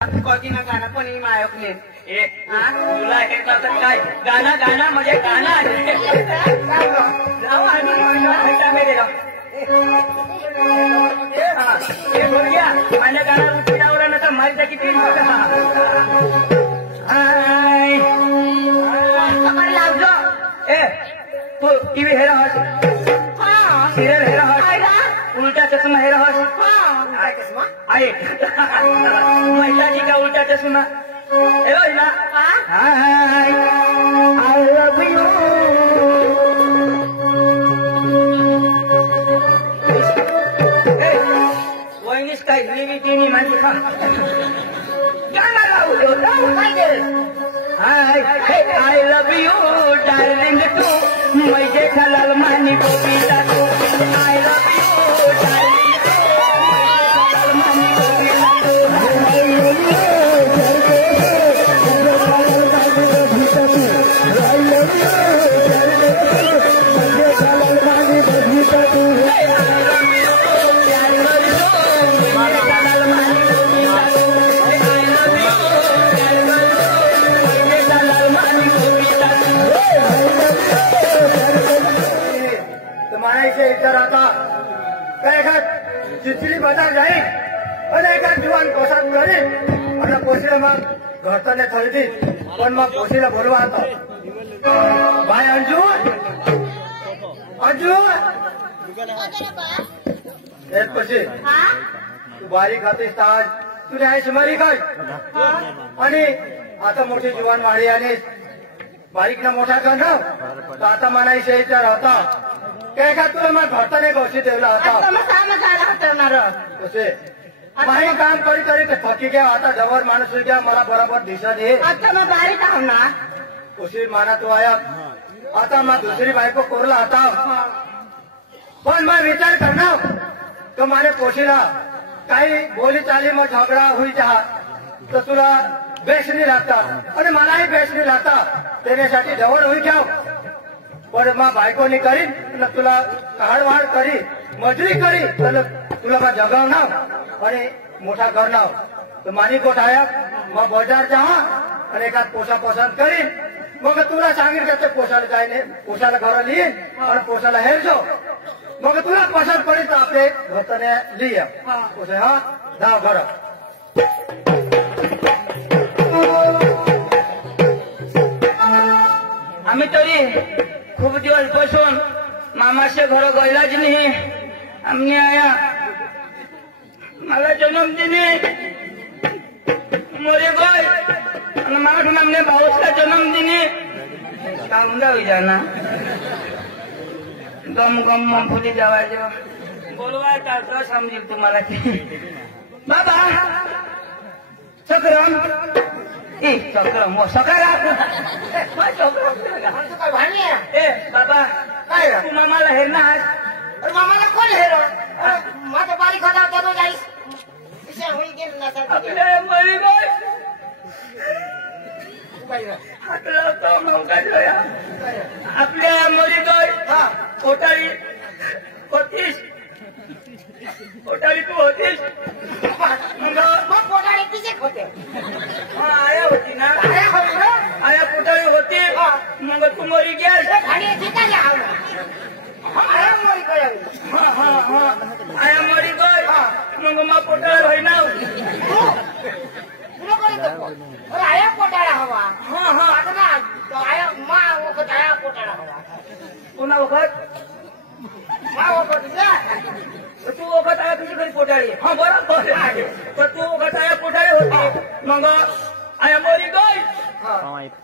कोणतीना गाणं पण ऐकले तुला ऐकलं तर काय गाणं गाणं म्हणजे गाणं बोलूया माझ्या गाणं उठवला ना तर माझ्या किती तू टीव्ही हे रहस सिरियल हे रहस उलटा चष्मा हे रहस महिला जी का उल्टा चष्मा हेलो ना हाय आई लव यू वहिनीच काय हिरवी तिन्ही माहिती खा गाणं गाऊ hi I love you darling तू मैजे खालाल मानी गोपीता तू आई लव यू डार्लिंग चिचली बाजार जाई અને એકા જુવાન પસંદ કરી અને પોસીલામાં ઘરતને થઈતી પણ માં પોસીલા બોલવા હતો ભાઈ અર્જુન અર્જુન એક પછી તું બારી ખાતી તાજ તું જાય સમારી ખાય અને आता मोठी जुवान वाडी आणि बारीकना मोठा करणार तर आता मनाई शेजार होता काय का तुला मग घरताने गोष्टी देवला होता कसे माही काम करी करी थकी गया आता जवळ माणूस गया मला बरोबर दिशा दे आता मग बारीक आहो ना उशीर माना तू आया आता मग दुसरी बायको कोरला होता पण मग विचार करणार तो माने पोशीला काही बोली चाली मग झगडा हुई जा तर तुला बेस नाही लागता आणि मलाही बेस नाही लागता त्याच्यासाठी जवळ होई ठेव पण मग बायकोनी करी तुला काढवाड करी मजुरी करी तर तुला मग जगवणार आणि मोठा करणार तर मानी कोट आया मग बाजार जा आणि एखाद पोसा पसंत करीन मग तुला सांगितलं पोसाला जायने पोसाला घर लिहीन आणि पोसाला हेरजो मग तुला पसंत पडेल तर आपले घरतने लिया पोसे हा धाव घर आम्ही तरी खूप दिवस बसून मामाचे घर गैलाच नाही आम्ही आया मला जन्मदिनी मोरे गय आणि मला हमने भाऊसला जन्मदिनी कामुंडा होई जाना गम गम फुली जावायचो बोलवाय टाळतो समजेल तुम्हाला की बाबा सकराम ए सकराम वो सकाराम ए बाबा काय तू मामाला हेर ना आज मामाला कोण हेर माझा बारीक होता तो जाईस आपल्या मरी गय आपल्या मरी गय कोटाळी होतीस कोटाळी तू होतीस मग कोटाळी तिचे होते आया होती ना आया कोटाळी होती मग तू मरी गेल आया मरी गय मग मग कोटाळा होई ना आया कोटाळा हवा हा हा आता ना आया मा वखत आया कोटाळा हवा पुन्हा वखत मा वखत तू वखत आया तुझी घरी कोटाळी हा बरोबर तर तू वखत आया कोटाळी होती मग आया मरी गय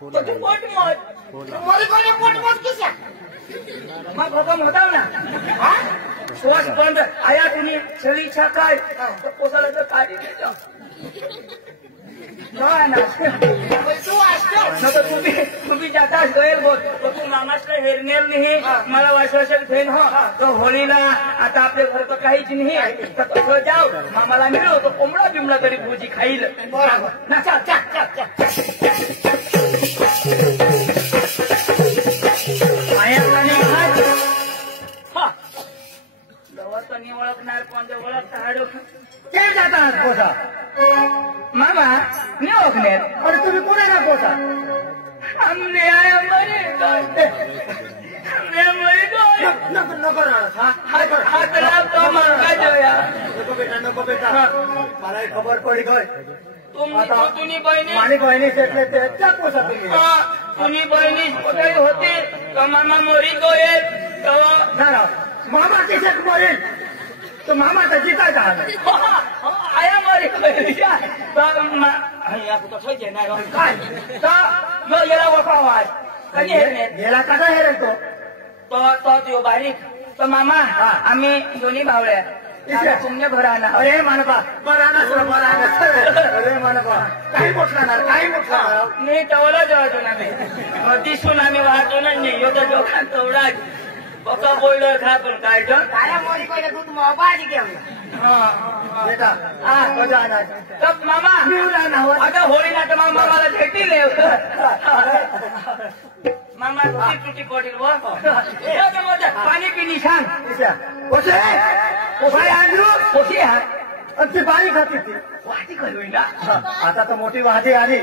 तू पोटमोट मरी गय पोटमोट किसा मग हुकम होता ना श्वास बंद आया तुम्ही छली छाकाय तर पोसाला तर काढी देतो तुम्ही जातास गैर बोल तू मामासला हेरनेल नाही मला वासवासल फेन हो तो होळीला आता आपल्या घर तर काहीच नाही तर कसं जाऊ मामाला मिळव तो कोंबडा बिमला तरी भुजी खाईल बरोबर ना चा चा चा ओळखणार कोणत्या ओळखता जातात पोसा मामा मी ओळखण्यात. अरे तुम्ही कोणी ना पोसा आमने आया मरे नको राहणार हात लावतो मला जोया. नको बेटा मला खबर पडी गय तुम्ही बहिणी माणी बहिणी त्या पोसा तुम्ही तुम्ही बहिणी कुठे होते तर मामा मोरी गोयल ना मामा तिच्यात मरेल तो मामा तर जितायचा आया मोरी गोयल काय गेला वखावाय कधी हेरणे गेला कसा हेरेल तो तो बारीक तो मामा आम्ही दोन्ही भावड्या तुमच्या घराना. अरे मानपा अरे मानपा काही मोठणार काही मोठणार मी तवला जळतो ना मी दिसून आम्ही वाहतो ना नाही योग्य दोघां तेवढा बघा बोललो खा पण काय काय मोरी कोणी दूध मोबाईल घेऊन बेटा मामा आता होळी ना तर मामा मला भेटील मामा तुटी तुटी पडेल व पाणी पिणी सांग कशी आहे ती बारी खाती ती वाटी करू ना आता तर मोठी वाहती आली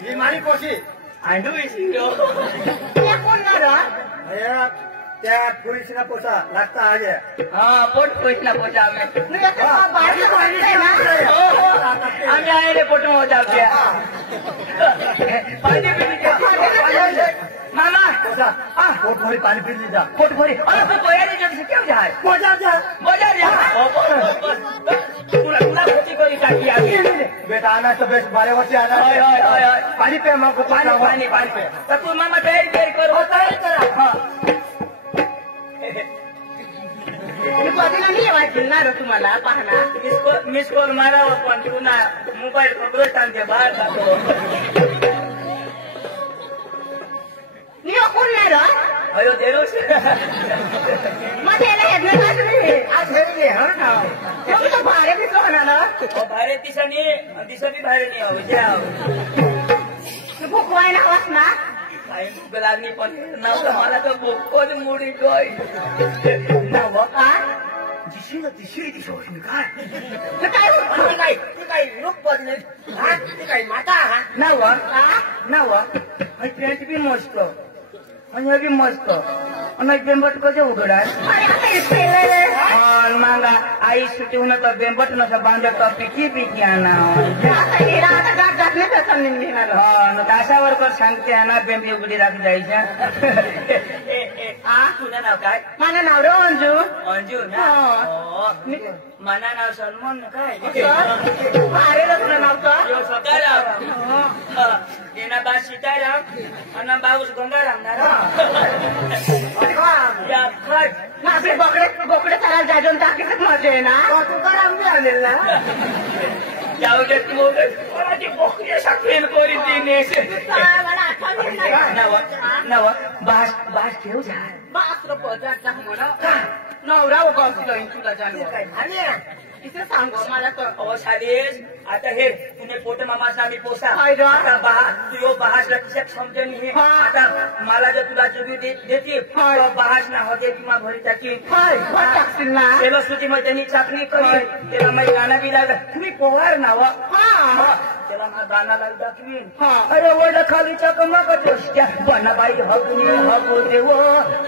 ही मारी कोशी आंडू त्या पुरुषीना पोसा लागता आगे हा पोट पोचना पोचा आम्ही आहे रे पोट मोठा पाणी मामा पोट भरी पाणी पिली जा पोट भरी तयारी क्यों जाए बाजार तुला खोटी करी टाकी आगे बेटा आना तो बेस्ट 12 वर्ष आना पाणी पे मग पाणी पे तर तू मामा तयारी करू तयारी करा वाटणार तुम्हाला पाहणार मिस कॉल मारावं पण पुन्हा मोबाईल पकडून सांगते बाहेर जातो मी कोण नाही रा अयो देरोश मध्ये भारे बी होणार भारे दिसणी बाहेर नाही भुकवाय ना वास ना काही भूक लागली पण नव्हतं मला तर भूकच मुडी गय काय रूप बदले काय माता पेंट बी मस्त आणि बी मस्त आणि बेंबट कसे उघडा मागा आई सुटी होणं तर बेंबट नसं बांधत पिकी पिकी आणा तासावर कर सांगते ना बेंबी उघडी राख जायच्या तुझं नाव काय माझं नाव रे अंजू अंजू ना मना नाव सलमान काय अरे तुला नाव तर सीताराम एना बा सीताराम आणि बाबूस गंगाराम ना आपले बोकडे चालायला जाजून टाकीच मजा आहे ना तू का रांगली आलेल ना बोकड्या साखरेल करी नव बास ठेव नवरा तुला जाणव तिथे सांगू मला तर शालेश आता हे तुने पोट मामाचा आम्ही पोसा तू बहासला तिच्यात समजेल हे आता मला जर तुला चुकी देते बहास ना होते किंवा भरी टाकी टाकतील ना त्याला सुटी मध्ये त्यांनी चाकरी करी त्याला माझी गाणं बी लागलं तुम्ही पोहार नाव त्याला माझा गाणं लागलं दाखवीन अरे वड खालीच्या कमा कटोष्ट्या बनाबाई हकनी हक देव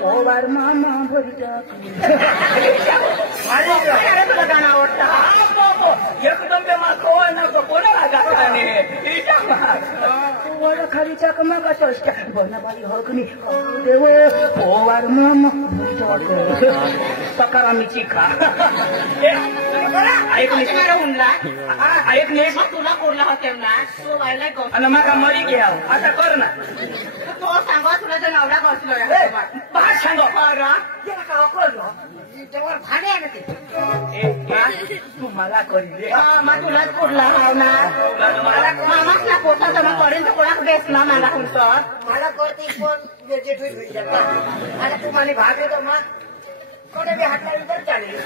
पोवार मामा भरी टाकी तुला गाणं आवडतं एकदम खवा नको कोणाला गाणे वड खालीच्या कमा कटोष्ट्या बनाबाई हकनी हक देव पोवार मामा भरी टाकी सकारामीची खा ऐकले तुला कोरला होते ना तो व्हायला आणि मग मरी घ्या आता कर ना तो सांगा तुला जर नवरा बसलोय पाच सांग भाडे आहे ना ते तू मला करी मग तुलाच कोरला ना मामाच ना पोटा जमा करेन तर कोणाक बेस ना मला कोणतं मला करते कोण आता तू मला भाग येतो मग कोणी बी हात लावली तर चालेल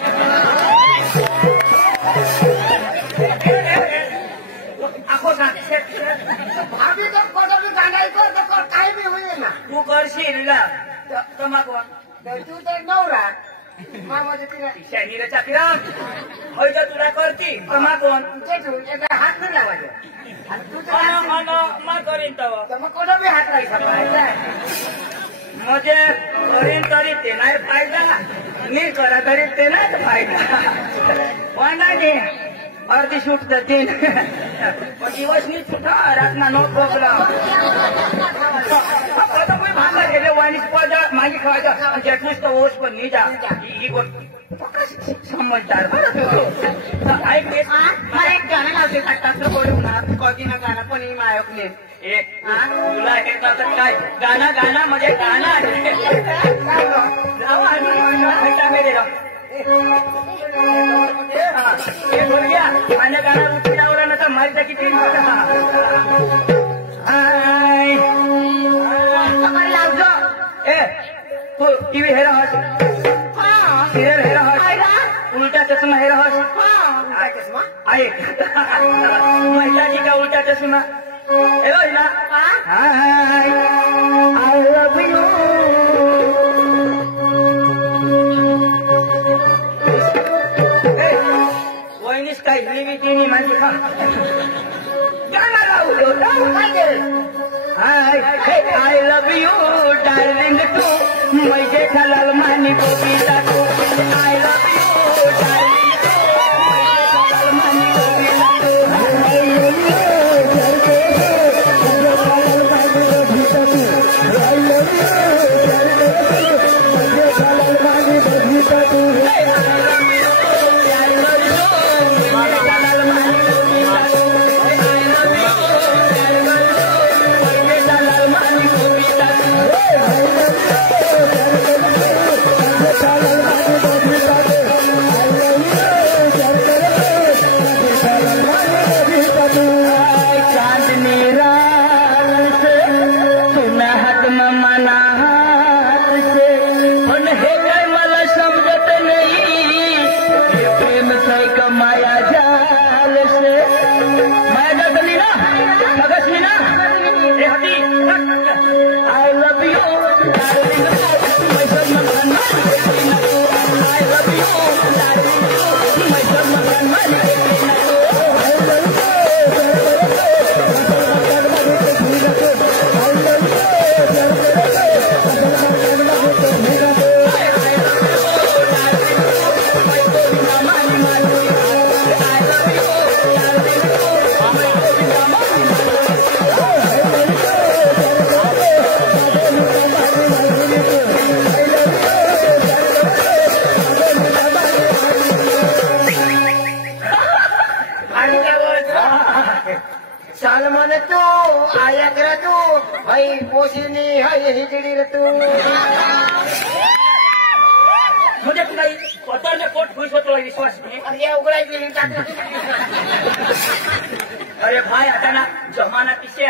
भाभी तर कोणी बी गाणायचं तर काही बी होईल ना तू करशील तू तर नवरा शनीला चक्रा होय तर तुला करती मा कोण हात नाही लावायचा मा करीन तव मग कोणा बी हात नाही सापडायचा म्हणजे करीन तरी ते नाही फायदा मी करा तरी ते नाही फायदा नाही अर्धी सूट तीन दिवस मी सुद्धा रातना नो ठोकला भांगा गेले वाणीच पदा मागी खायचा चटणीच तर ओस पण नाही जा ही गोष्ट समजदार ऐक मला एक गाणं लावते साक्षर बोलून कधी ना गाणं पण मायकले तुला हे काय गाणं गाणं म्हणजे गाणं मेरे बोलूया माझ्या गाणं उठी लावला नका माहिती किती लावजो तू टीव्ही हे राहत सिरियल हे राहत उलटा चष्मा हे राहत आहे महिलाजी का उलटा चष्मा हे ना आय लव्ह यू वहिनीच काय हिरवी तिनी माझी खा गाणं लावू आय लव्ह यू डार्लिंग टू मैं जेठालाल मानी गोपिता टू आय लव्ह यू डार्लिंग टू मैं जेठालाल मानी गोपिता टू मुझे तुम्हारी पता में कोट खुश होता है विश्वास नहीं अरे भाई आता ना जमाना किसे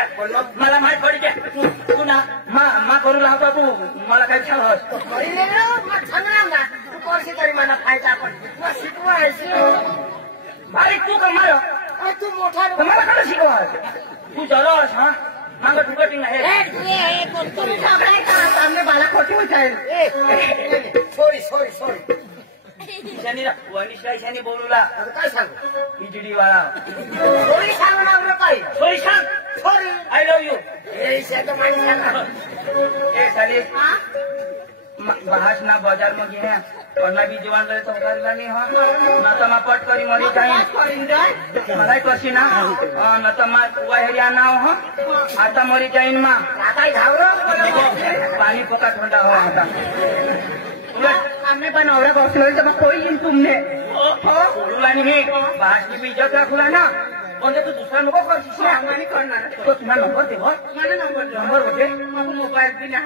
मला माहित पडी तू ना मा करू लाव बाबू मला काय छावस भाई तू कमाल तू मोठा मला काय शिकवा तू जलस हा मांगा ठुकटिंग आहे तुम्ही झगडाय का सामने बाला खोटी होईल सॉरी शनीला वनिशला शनी बोलूला काय सांगू इजडी वाला थोडी सांगू ना काय सॉरी सांग sorry I love U A शेत माहिती सांगा ए साली बहास ना बाजार में गए और ना भी जीवन रहे तो करला नहीं हो न तो मैं पट करी मरी जाए मलाई कसी ना न तो मैं हरियाणा हो आता मरी जाइन माँ आता घावरो पानी पका ठंडा हो आता हमने बनवड़ा बसलो जब कोई तुमने बोलूला नहीं बहास की भी इज्जत रखूला ना म्हणजे तू दुसरा नको करशील नाही करणार तो तुम्हा नंबर दे मला नंबर होते मोबाईल बी ना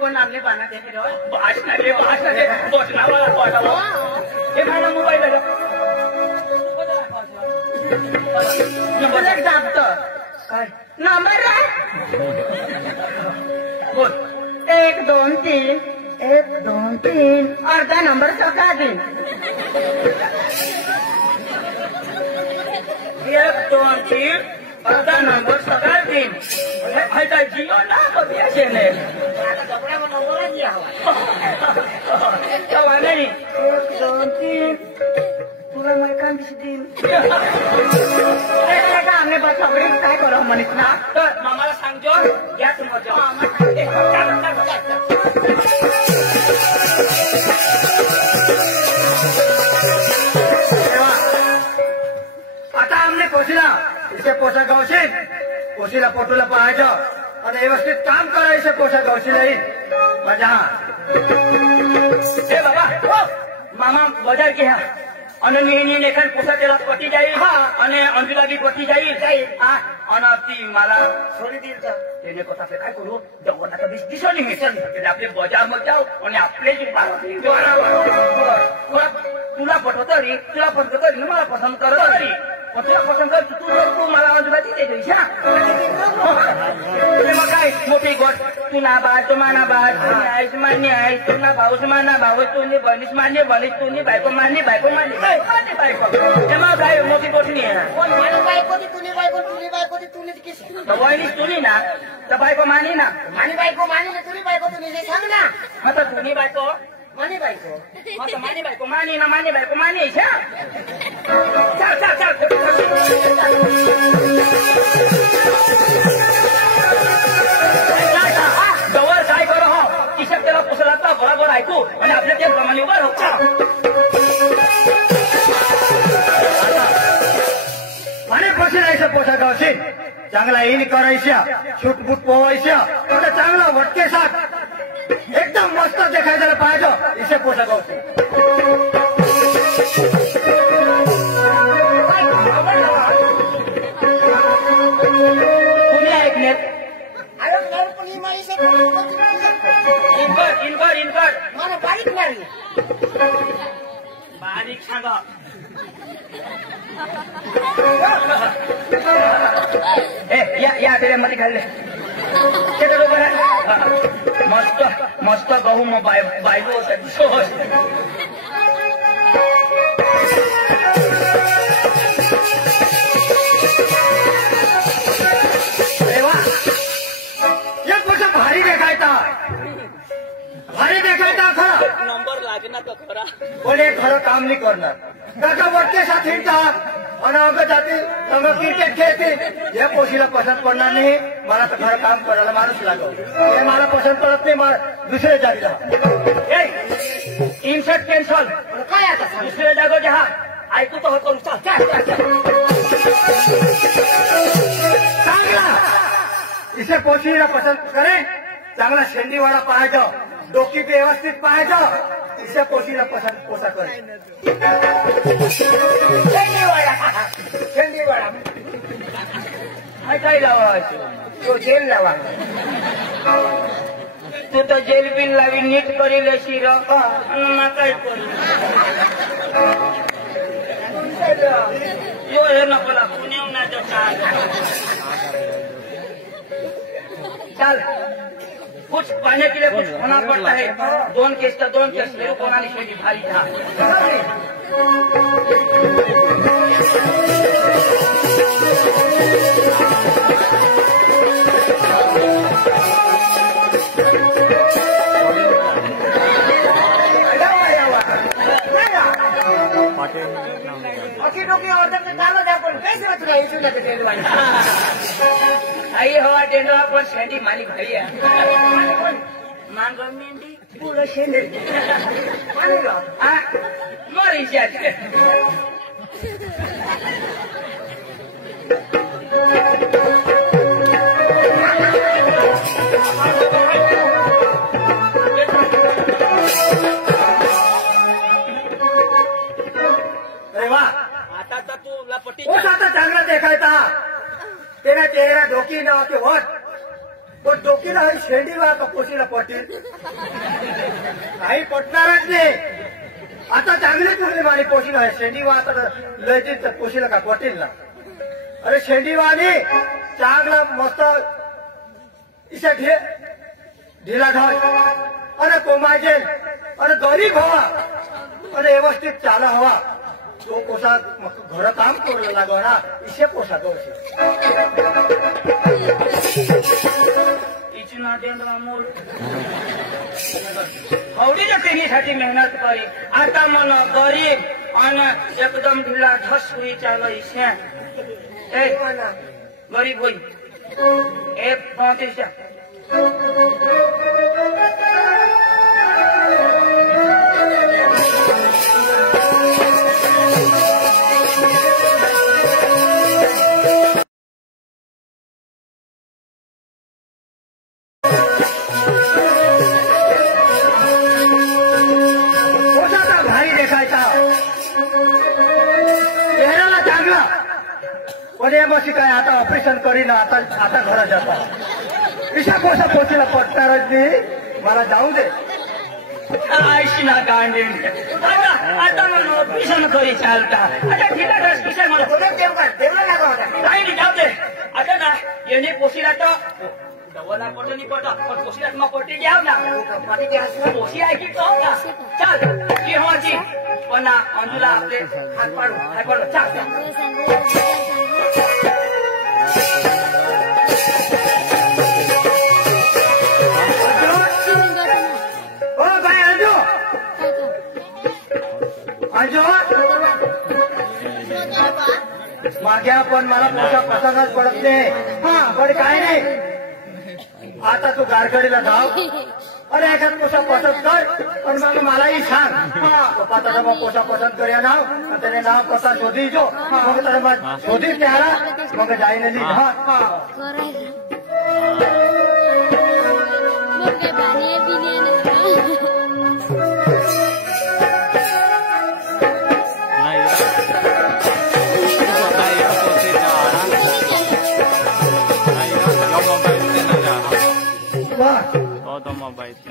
कोण आपले बाना दे भाषण दे हे माझा मोबाईल नंबर जात काय नंबर बोल 1 2 3 1 2 3 अर्धा नंबर सका दे 1 2 3 आता नंबर सगळ्यात देईन फायदा जिओ ना कधी असे नाही तेव्हा नाही 1 2 3 तुला मला काम दिसतील आम्ही सगळे काय करू म्हणत ना तर मामाला सांगतो घ्या तुम्हाला आता आमने कोशीला इसे पोषक गावशील कोशीला पोटूला पाहायचं आणि व्यवस्थित काम करायचं पोषक गावशीला येईल म्हणजे हा हे बाबा मामा बजार घ्या અને મેની લેખન પોસા તેલા પટી જાય અને અંજુલાગી પટી જાય અને તી માલા છોડી દીધા તેને কথা काय करू जगवना कधी दिसो नाही म्हणजे आपले बजारमध्ये जाऊ आणि आपले जी तुला पटवतो रे तुला पटवतो रे मला पसंत करतो रे पण तुला पसंत कर तू मला अंजुलाची ते देशील मग काय मोठी गोष्ट तुला बाज माना बाज आईस मान्य आईस तुला भाऊस माना भाऊस तुनी बनीस मान्य बनीस तुनी बायको मान्य बायको मान्य मान्य बायको तेव्हा काय मोठी गोष्ट नाही आहे कोण मानी बायको ती तुनी बायको तुनी किस वहिनीच तुनी ना तर बायको मानी ना मानी ना तुनी बायको तुनी जे सांग ना आता तुनी बायको मानी बायको आता मानी बायको मानी ना मानी बायको मानी चल जवळ काय करो हो किशात त्याला पुसलाचा बरोबर ऐकू आणि आपल्या ते प्रमाणे उभा राहू आणि पशिरायचं पोषक गावशील चांगला इन करायच्या शूटबूट पोवायच्या आता चांगला वटके साथ एकदम मस्त देखायला पाहिजे इसे पोषक गावशील तुम्ही ऐकलेत इनकर मला बारीक नाही बारीक सांगा या मध्ये खाल्ले मस्त मस्त गहू मग बायलो एक वर्ष भारी देखायचा खरा नंबर लागणार का खरा पण हे खरं काम नाही करणार काका वटके साथ हिंडता आणि अंग जाती अंग क्रिकेट खेळते या पोशीला पसंत पडणार नाही मला तर खरं काम करायला माणूस लागतो हे मला पसंत पडत नाही मला दुसऱ्या जागेला इन्सर्ट कॅन्सल काय आता दुसऱ्या जागो हा ऐकू तर करू चांगला इसे पोशीला पसंत करे चांगला शेंडीवाडा पाहायचं डोकी व्यवस्थित पाहायचं इसे पोशीला पसंत पोसा करे शेंडीवाडा काय लावायचं तो जेल लावा तू तर जेल बिल लावी नीट करील शिर काय करू यो हे नकोला पुण्या ना चल कुछ पाने के लिए कुछ होना पड़ता है दोन केस मेरे को होना नहीं भारी था आई हवा टेंडवा पण शेंडी मालिक भैया मांग मेंढी पुढं शेंडी मरी जाते आता तर तुला पट्टी आता चांगला देखायचा तेना चेहरा डोकी ना के वट पण डोकीला ही शेंडी वा का पोशीला पटील काही पटणारच नाही आता चांगली पुरली मारी पोशीला शेंडी वा आता लयची पोशीला का पटील ना अरे शेंडी वाणी चांगला मस्त इसे ढिला ढाल અને કોમાજે અને ગરીબ હવા અને વ્યવસ્થિત ચાલે હવા तो पोशाक घर काम करू लागो ना इसे पोशाक हौडीले तिनीसाठी मेहनत गरी आता मन गरीब अनि एकदम ढिला ढस हुई चालो इसे ए गरीब हुई ए 35 मशी काय आता ऑपरेशन करीन आता घरात जाता पिशा कोसा पोचीला पटणारच मी मला जाऊ दे आयशिना गांडी आता मला ऑपरेशन करी चालता आता ठीक आहे पिशा मला देवला लागला होता काही नाही जाऊ दे आता ना येणे पोशीला तर दवाला पटनी पटा पण पोशीला मग पटी जाव ना पटी जाव पोशी आहे की तो ना चल की होची पण अंजुला आपले हात पाडू चल मागे पण मला पोशाख पसंतच पडत नाही पण काय नाही आता तू गारगडीला जाव अरे एखाद पोशाख पसंत कर पण मग मलाही सांग पप्पा त्याचा मग पोशाख पसंत करूया नाव त्याने नाव कसा शोधीचो मग त्याला मग शोधीच त्याला मग जाईन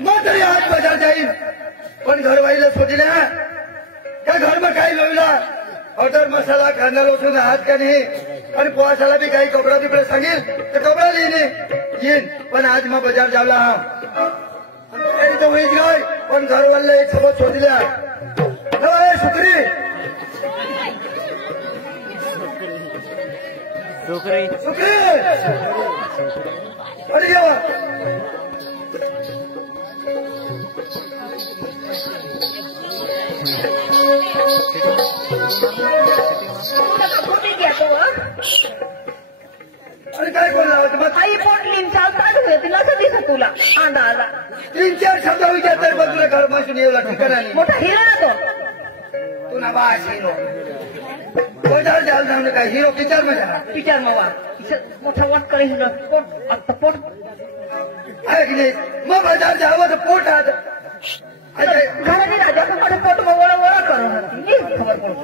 मग तरी आज बाजार जाईल पण घरवाईला शोधिले त्या घर में काही लोईला ऑर्डर मसाला कांदा लसूण हात का नाही आणि पोहासाला बी काही कपडा बिपडा सांगेल तर कपडा लिहिणे येईन पण आज मग बाजार जावला हा तरी तर होईच गाय पण घरवाले एक सोबत शोधल्या सुकरी सुकरी अरे येवा अरे काय बोलला मग आई पोटलीन चालता नसं दिसत तुला अंडा आला 3-4 शब्द विचारतात बघ तुला घर बसून येऊला ठिकाणा मोठा हिरो ना तो तू ना बास हिरो बाजार जाल जाऊन काय हिरो पिक्चर में झाला पिक्चर मवा मोठा वाट करे हिरो पोट आता पोट आहे की नाही मग बाजार जावं तर पोट आत घराने राजाचं माझं पोट वळा वळा करत होती खबर पडतो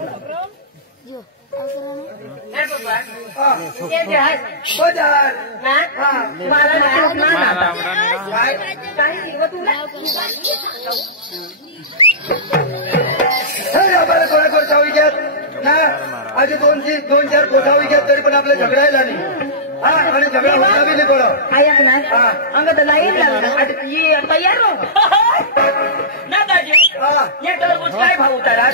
बाजार मला आम्हाला थोड्या कोसा विक्यात ना आधी 2-4 कोसा विक्यात तरी पण आपल्या झगडायला नाही हा आणि झगडा होता बी नाही पडत ऐक ना अंगात लाईन लागला आता तयार हो ना दाजी ये तरबूज काय भाव उतारा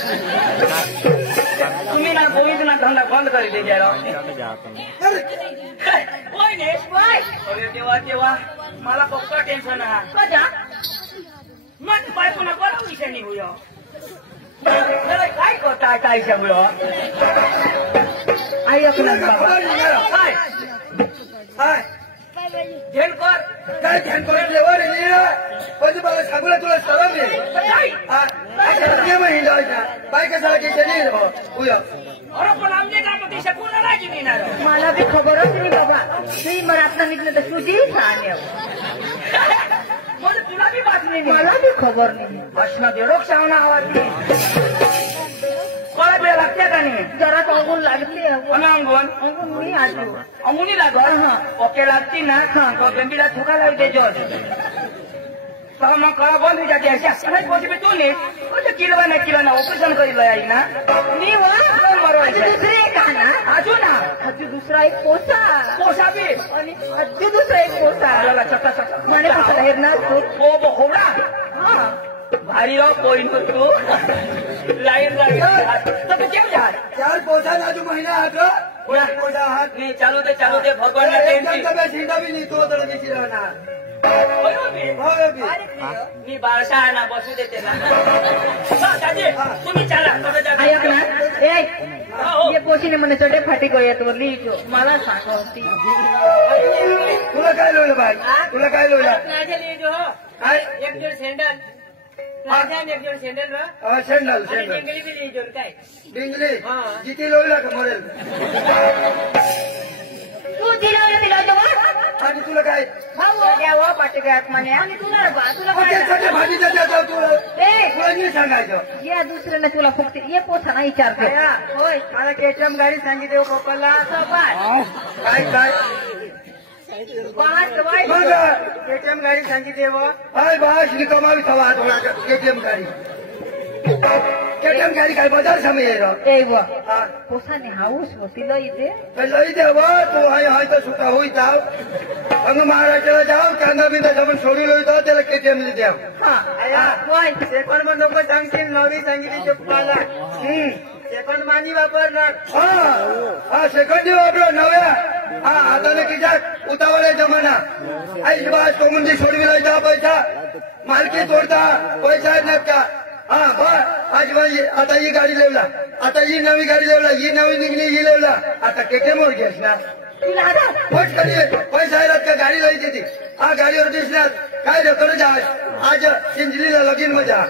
तुम्ही ना कोणीच ना धंदा बंद करी दे जरा होय ने अरे देवा मला फक्त टेन्शन आहे कजा मग बायको ना बरं विषय नाही होय काय करता काय सगळं ऐक ना बाबा हाय ध्यान कर काय ध्यान करून लेवर पण मला सांगूला तुला सवय नाही बाय कशाला की नाही अरे पण आमच्या गावात शकून राजी देणार मला बी खबरच नाही बाबा तुम्ही मराठा निघलं तर तुझी सांगेल तुला बी बातमी मला बी खबर नाही असणं देडोक शावना आवाज कोणा वेळ लागते का नाही जरा अंगून लागली अंगण मी आजू अंगुनी लागल ओके लागती ना तो गंभीरा थोका लागते जोर मग कळा बंद हो जाते अशी असं पोचबी तू नाही किलवा ना ऑपरेशन करी आई ना मी दुसरे एक ना अजून ना अजून दुसरा एक पोसा बी आणि अजून दुसरा एक पोसा चटा म्हणे बाहेर ना हो होवडा हा भारी राव कोहिनूर तू लाईन लागेल केम जहाज 4 पोछा ना तू महीना हाथ पुरा पोछा हाथ नहीं चालू दे भगवान ना टेन्शन एकदम सीधा भी नहीं तो तर बेसी राहणार मी बारशा ना बसू देते ना दादी तुम्ही चला ऐक ना ए ये पोशीने म्हणे चढे फाटी गोयात वर लिहितो मला सांग होती तुला काय लोलं बाई तुला काय लोलं माझे लिहितो हो काय एक जोड सँडल एक जोड सँडल सँडल इंग्लिश भी लिहितो काय बिंगली जिथे लोयला का मरेल तू दिला तो आणि तुला काय द्यावं पाठी गॅप म्हणे आणि तुला भाजी जाऊ तुला नाही सांगायचं या दुसऱ्याने तुला फुकते ये पोथा नाही विचारते होय मला केचम गाडी सांगितली हो पप्पाला काय काय केचम गाडी सांगितली हो हाय बास कमावी थवा थोडा केटीएम गाडी केटीएम गाडी काय बाजार समय ए व पोसाने हाऊस होती ल इथे लई देव तू हाय हाय तर सुद्धा होई जाव अंग महाराष्ट्राला जाव कांदा बिंदा जमून सोडी लोई जाव त्याला केटीएम द्याव सेकंड मग लोक सांगतील नवी सांगितली चप्पाला सेकंड मानी वापरणार हा सेकंड वापरो नव्या हा हाताने किजाक उतावळा जमाना आई बास कोमुंदी सोडवी लई जा पैसा मालकी तोडता पैसा नाही का हा बर आज आता ही गाडी लेवला आता ही नवी गाडी लेवला ही नवी निघली ही लेवला आता केटीएम वर घेस ना पोट कधी पैसा आला का गाडी लई देते हा गाडीवर दिसणार काय रकड जा आज चिंचलीला लगीन मजा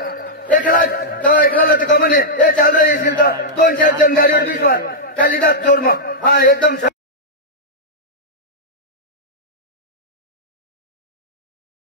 एकला तर कमने हे चालू येशील तर 2-4 जण गाडीवर दिसणार कालिदास जोड मग हा एकदम